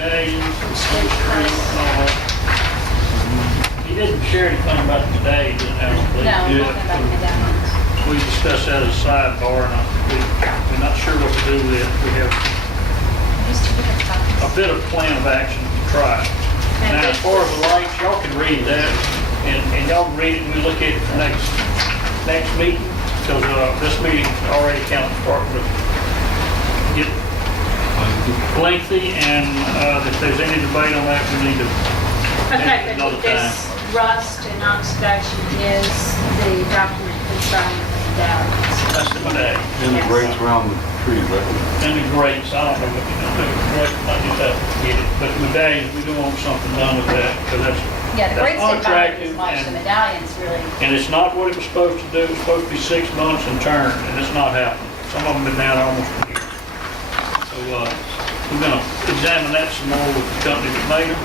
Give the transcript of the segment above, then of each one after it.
medallions and chemistry and all that. He didn't share anything about the medallions, I don't believe. No, nothing about medallions. We discussed that as a sidebar, and we're not sure what to do with it. We have Just to look at a copies. bit of plan of action to try. Now, as far as the lights, y'all can read that, and y'all can read it, and we look at it for next meeting, because this meeting already kind of starting to get lengthy, and if there's any debate on that, we need to Okay, have but another time. this rust and oxidation is the document concerning the medallions. That's the medallion. And the grates around the tree, right? And the grates, I don't know what you're gonna do with the grates, I just have to get it, but medallions, we do want something done with that, because that's Yeah, the that's grades didn't bother me unattractive, as much, the and medallions really. and it's not what it was supposed to do. It's supposed to be 6 months and turn, and it's not happening. Some of them been down almost a year. So, we're gonna examine that some more with the company that made them.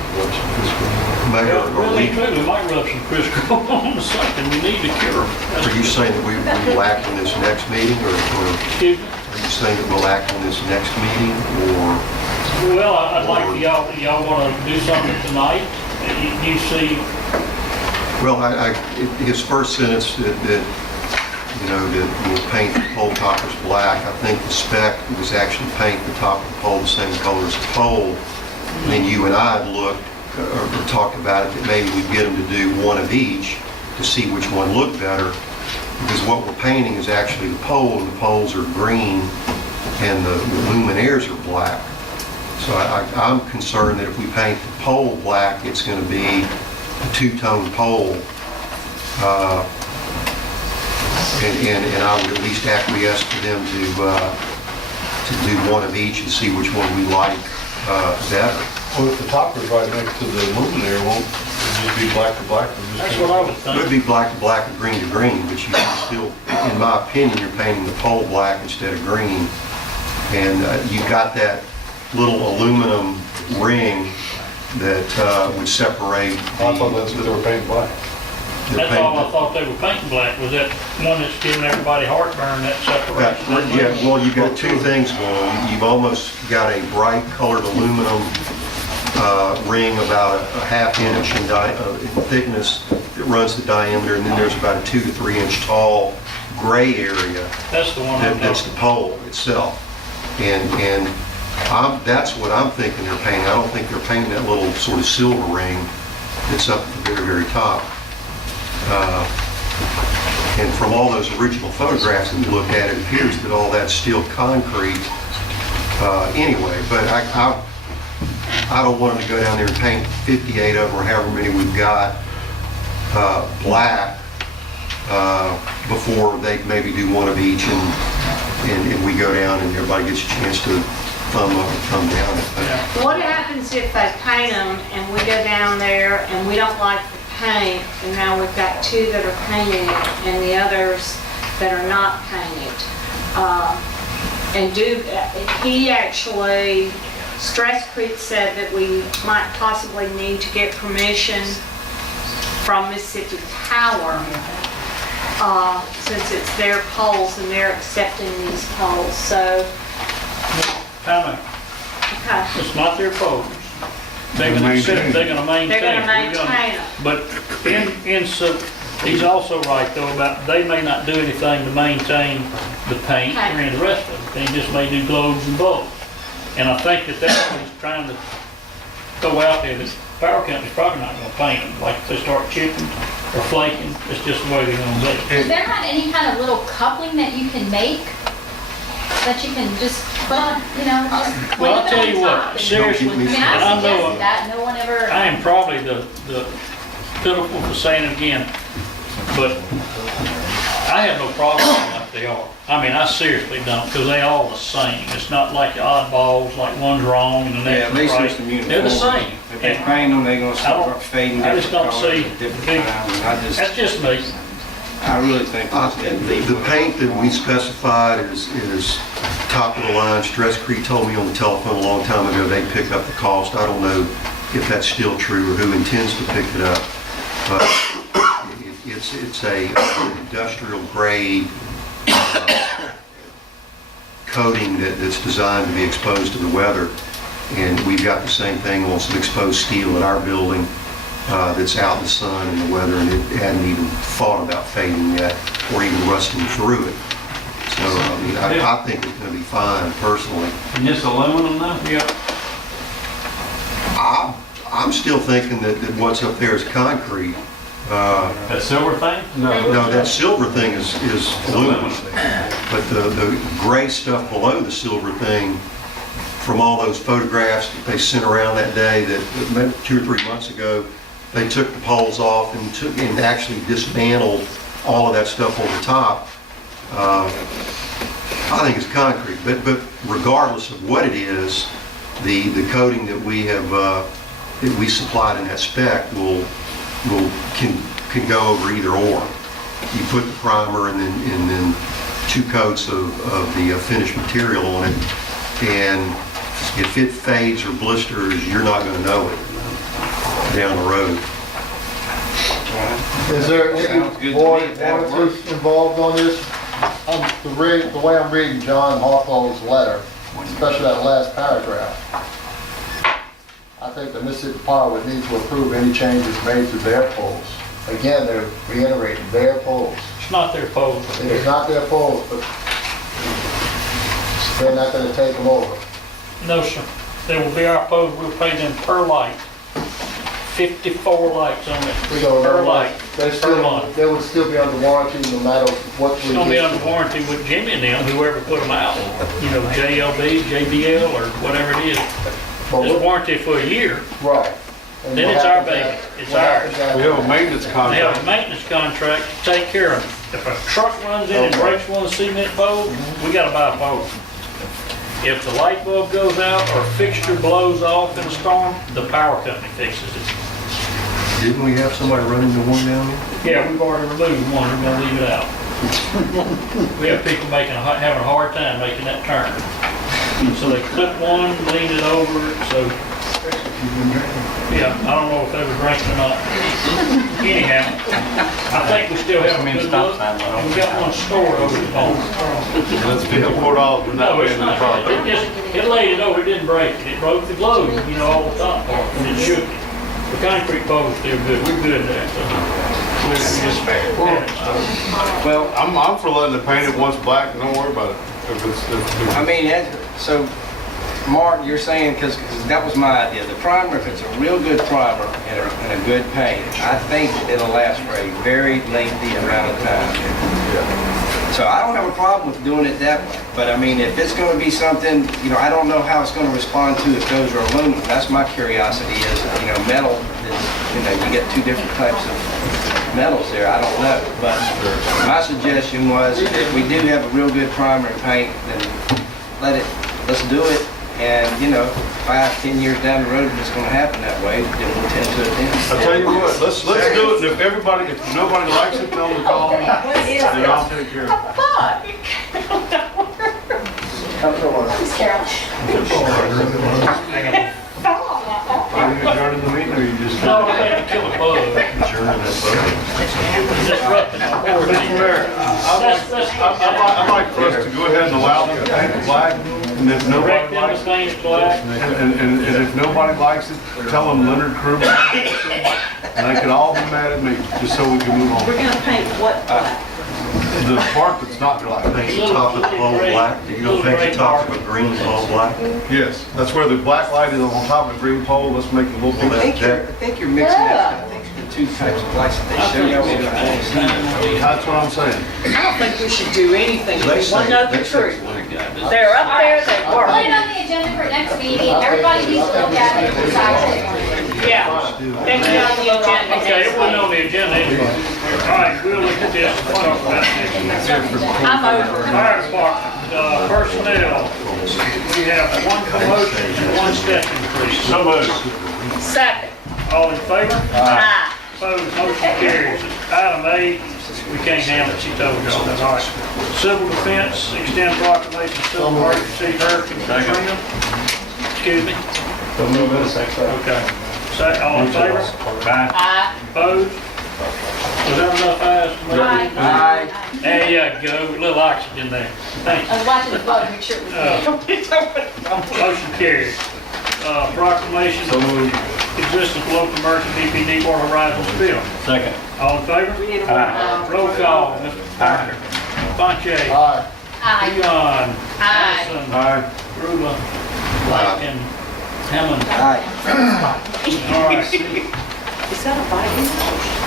Mayor, are Really, we, we might rub some Crisco on something. We need to cure them. are you saying that we will act on this next meeting, or Excuse me? are you saying that we'll act on this next meeting, or? Well, I'd like for y'all wanna do something tonight? You see, Well, his first sentence that, you know, that will paint the pole toppers black, I think the spec was actually paint the top of the pole the same color as the pole. And then you and I had looked, or talked about it, that maybe we'd get them to do one of each to see which one looked better. Because what we're painting is actually the pole, and the poles are green, and the luminaires are black. So I'm concerned that if we paint the pole black, it's going to be a two-tone pole. And I would at least acquiesce to them to do one of each and see which one we like better. Well, if the topper's right next to the luminaire, won't it just be black to black? that's what I was It would thinking. be black to black and green to green, but you can still, in my opinion, you're painting the pole black instead of green. And you've got that little aluminum ring that would separate. I thought that's what they were painting black. the That's paint- all I thought they were painting black, was that one that's giving everybody heartburn, that separation. Yeah, well, you've got two things going on. You've almost got a bright colored aluminum ring about a ½ inch in thickness that runs the diameter, and then there's about a 2 to 3 inch tall gray area That's the one I'm that's the talking pole itself. And that's what I'm thinking they're painting. I don't think they're painting that little sort of silver ring that's up at the very, very top. And from all those original photographs that we looked at, it appears that all that's still concrete anyway. But I don't want them to go down there and paint 58 of them, or however many we've got, black before they maybe do one of each, and we go down and everybody gets a chance to thumb up and thumb down it. Yeah. What happens if they paint them and we go down there and we don't like the paint, and now we've got two that are painted and the others that are not painted? He actually, Strascrete said that we might possibly need to get permission from Mississippi Power, since it's their poles and they're accepting these poles, so, Time out. okay. It's not their fault. They're gonna accept, they're gonna maintain. They're gonna We're maintain it. But so, he's also right though about, they may not do anything to maintain the paint or any of the rest of it. They just may do globes and bulbs. And I think that's what he's trying to go out there. The power company's probably not gonna paint them. Like if they start chipping or flaking, it's just the way they're gonna be. Is there not any kind of little coupling that you can make? That you can just put, just Well, I'll clamp it tell on you top what, and- seriously, I mean, and I I know, suggested that, no one ever. I am probably the pitiful for saying it again, but I have no problem with them like they are. I mean, I seriously don't, because they all the same. It's not like oddballs, like one's wrong and the Yeah, next at one's least right. there's some uniform. They're the same. If they And paint them, they're gonna I start don't- fading I just different don't colors see at different big- times. That's just me. I really think that's The paint that we specified is top of the line. Strascrete told me on the telephone a long time ago they pick up the cost. I don't know if that's still true or who intends to pick it up, but it's a industrial grade coating that's designed to be exposed to the weather. And we've got the same thing on some exposed steel at our building that's out in the sun and the weather, and it hadn't even thought about fading yet or even rusting through it. So, I mean, I think it's going to be fine personally. And just aluminum though? Yeah. I'm still thinking that what's up there is concrete. That silver thing? No, that silver thing is aluminum. But the gray stuff below the silver thing, from all those photographs that they sent around that day, that maybe 2 or 3 months ago, they took the poles off and actually dismantled all of that stuff on the top. I think it's concrete, but regardless of what it is, the coating that we have that we supplied in that spec can go over either or. You put the primer and then 2 coats of the finished material on it, and if it fades or blisters, you're not going to know it down the road. Is there any Sounds good to me. That'll warranty involved on this? The way I'm reading John Hawthorne's letter, especially that last paragraph, I think the Mississippi Power would need to approve any changes made to their poles. Again, they're reiterating their poles. It's not their fault. It is not their poles, but they're not gonna take them over. No, sir. They will be our poles. We'll pay them per light. 54 lights on it, So per light, they per still, month. they would still be under warranty no matter what we It's gonna be get. under warranty with Jimmy and them, whoever put them out. You know, JLB, JBL, or whatever it is. But It's what- warranty for a year. Right. And Then what it's our happens baby. after- It's what happens ours. after- We have a maintenance They have contract. a maintenance contract to take care of them. If a truck runs in and Okay. breaks one of the cement poles, we gotta buy a pole. If the light bulb goes out or a fixture blows off in a storm, the power company fixes it. Didn't we have somebody running the one down there? Yeah, we've already removed one, we're gonna leave it out. We have people having a hard time making that turn. So they clip one, lean it over, so, yeah, I don't know if they were drinking or not. Anyhow, I think we still have a good look, and we got one stored over the phone. That's $54 for No, not it's being in the not, product. it laid it over, it didn't break it, it broke the globe, you know, all the top part, and it shook it. The concrete pole is still good, we're good there, so. We're just Well, I'm for letting it paint it once black and don't worry about it. If I mean, Mark, you're saying, because that was my idea, the primer, if it's a real good primer and a good paint, I think it'll last for a very lengthy amount of time. So I don't have a problem with doing it that way, but I mean, if it's going to be something, you know, I don't know how it's going to respond to if those are aluminum. That's my curiosity is, you know, metal, you know, you get 2 different types of metals there, I don't know. But my suggestion was, if we do have a real good primer and paint, then let's do it. And, you know, 5, 10 years down the road, if it's gonna happen that way, then we'll tend to it then. I tell you what, let's do it, and if nobody likes it, tell them to call me, then I'll take care of it. Come to order. Are you adjourning the meeting, or you just? No, I had to kill a bug. Disrupting the board. I'd like for us to go ahead and allow them to paint it black, and if Direct nobody them likes to things black. and if nobody likes it, tell them Leonard Kruger, and they can all be mad at me, just so we can move We're on. gonna paint what black? The part that's not black. Paint the top of the pole black. You're going to paint the top of a green pole black? Yes, that's where the black light is on top of the green pole, let's make it a little I bit. think you're mixing that, I think the 2 types of lights that they show you on the That's what I'm saying. I don't think we should do anything They with say- one other they say- tree. They're up there, they Put work. it on the agenda for next meeting, everybody needs to look at it and decide what they want to do. Yeah. Then we on the agenda. Okay, it wasn't on the agenda anyway. All right, we'll look at this and talk about this. I'm over. Fire department, personnel, we have 1 promotion and 1 step increase. So moved. Second. All in favor? Aye. Opposed, motion carries. Item A, we can't handle it, she told y'all that, all right. Civil defense, extend proclamation of civil emergency, Hurricane Katrina. Excuse me? Okay. All in favor? Aye. Opposed? Was that enough ayes to make? Aye. There you go, a little oxygen there. Thank I was watching the vote, make sure it was good. you. Motion carries. information, So moved. existence of local emergency BP Deepwater Horizon spill. Second. All in favor? We need a Aye. Roll call, Mr. Parker. Fontaine. Aye. Aye. Dion. Aye. Johnson. Aye. Ruba. Blake and Hammond. Aye. All right.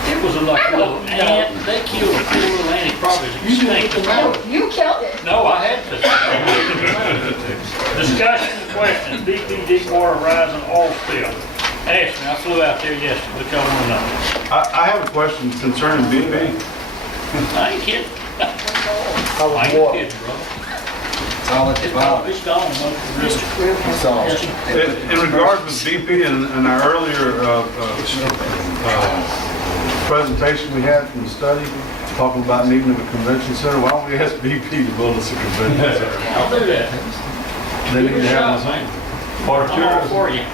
It was a like little ant, they killed a poor little ant, it probably extinct. You killed it. No, I had to. Discussion and questions, BP Deepwater Horizon oil spill. Ask me, I flew out there yesterday, what y'all wanna know? I have a question concerning BP. I ain't kidding. How I was ain't water? kidding, bro. It's all at the bottom. It's gone, no, really. So, In regards with BP and our earlier presentation we had from the study, talking about needing a convention center, why don't we ask BP to build us a convention center? I'll do that. They need to have Shot, man. water I'm all for you.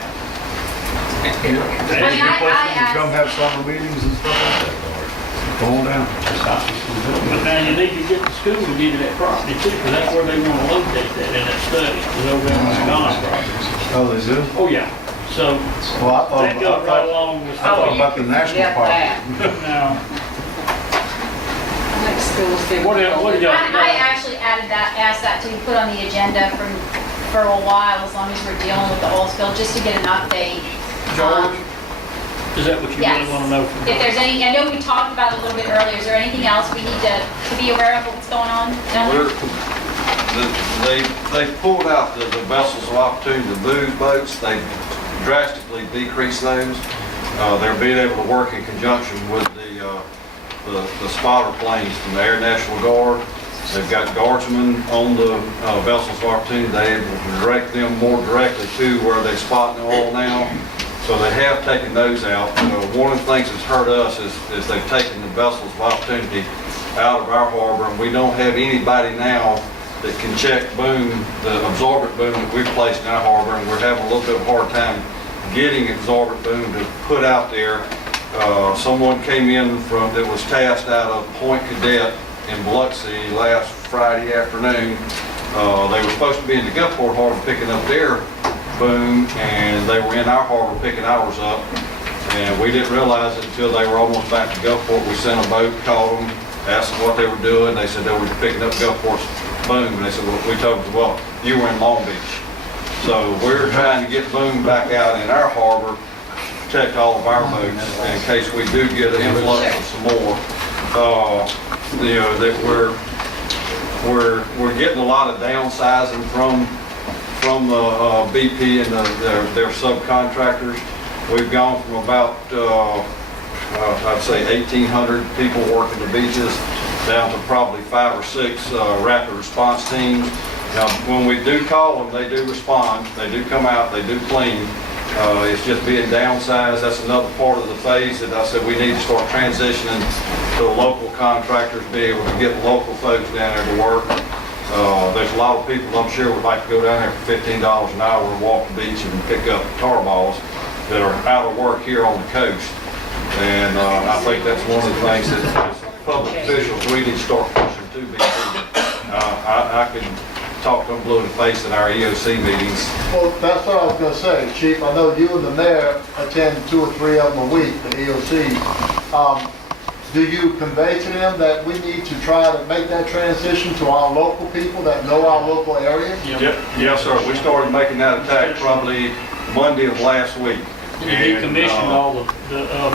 Ask mean, your I questions and asked- come have summer meetings and stuff like that. Come on down. But now you need to get the school to give you that property too, because that's where they want to locate that in that study, is over there on the Ghana property. Oh, they do? Oh, yeah. So Well, that goes right along with. I thought about the national park. Now, Next school city. what do y'all? I actually asked that to be put on the agenda for a while, as long as we're dealing with the oil spill, just to get an update. George? Is that what you really Yes. want to know from If there's any, I know we talked about it a little bit earlier, is there anything else we need to be aware of what's going on down there? They pulled out the vessels of opportunity, the booze boats, they drastically decreased those. They're being able to work in conjunction with the spotter planes from the Air National Guard. They've got guardsmen on the vessels of opportunity, they're able to direct them more directly to where they spot the oil now. So they have taken those out. One of the things that's hurt us is they've taken the vessels of opportunity out of our harbor, and we don't have anybody now that can check boom, the absorbent boom that we've placed in our harbor, and we're having a little bit of a hard time getting absorbent boom to put out there. Someone came in that was tasked out of Point Cadet in Biloxi last Friday afternoon. They were supposed to be in the Gulfport harbor picking up their boom, and they were in our harbor picking ours up, and we didn't realize it until they were almost back to Gulfport. We sent a boat, called them, asked them what they were doing. They said they were picking up Gulfport's boom, and they said, well, we told them, well, you were in Long Beach. So we're trying to get boom back out in our harbor, protect all of our boats in case we do get an influx of some more. That we're getting a lot of downsizing from BP and their subcontractors. We've gone from about, I'd say 1,800 people working the beaches down to probably 5 or 6 rapid response teams. Now, when we do call them, they do respond. They do come out, they do clean. It's just being downsized. That's another part of the phase that I said we need to start transitioning to local contractors, be able to get local folks down there to work. There's a lot of people, I'm sure, would like to go down there for $15 an hour and walk the beach and pick up tar balls that are out of work here on the coast. And I think that's one of the things that as public officials we need to start pushing to be. I can talk to them blue in the face at our EOC meetings. well, that's what I was gonna say, Chief. I know you and the mayor attend 2 or 3 of them a week, the EOC. Do you convey to them that we need to try to make that transition to our local people that know our local area? Yep, yes, sir. We started making that attack probably Monday of last week. You decommissioned all the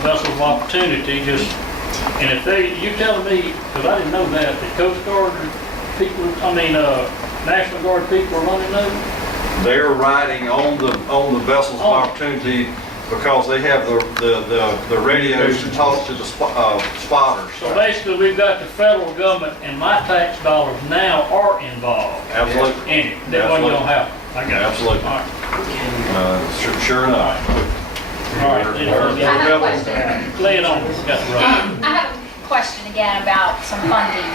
vessels of opportunity, and if you telling me, because I didn't know that, the Coast Guard people, National Guard people are running those? They're riding on the vessels of opportunity because they have the radios to talk to the spotters. So basically, we've got the federal government and my tax dollars now are involved Absolutely. in it. That one you don't have. I got it. Absolutely. All right. Sure enough. All right. I have a question. Lay it on. Got the road. I have a question again about some funding.